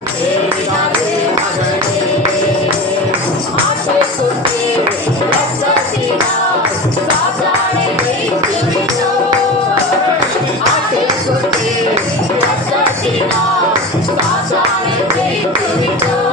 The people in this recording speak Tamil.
தேடினாரே மகனே ஆட்டுக்குட்டி ரத்தத்தினால் சாத்தானை ஜெயித்து விட்டோம். ஆட்டுக்குட்டி ரத்தத்தினால் சாத்தானை ஜெயித்து விட்டோம்.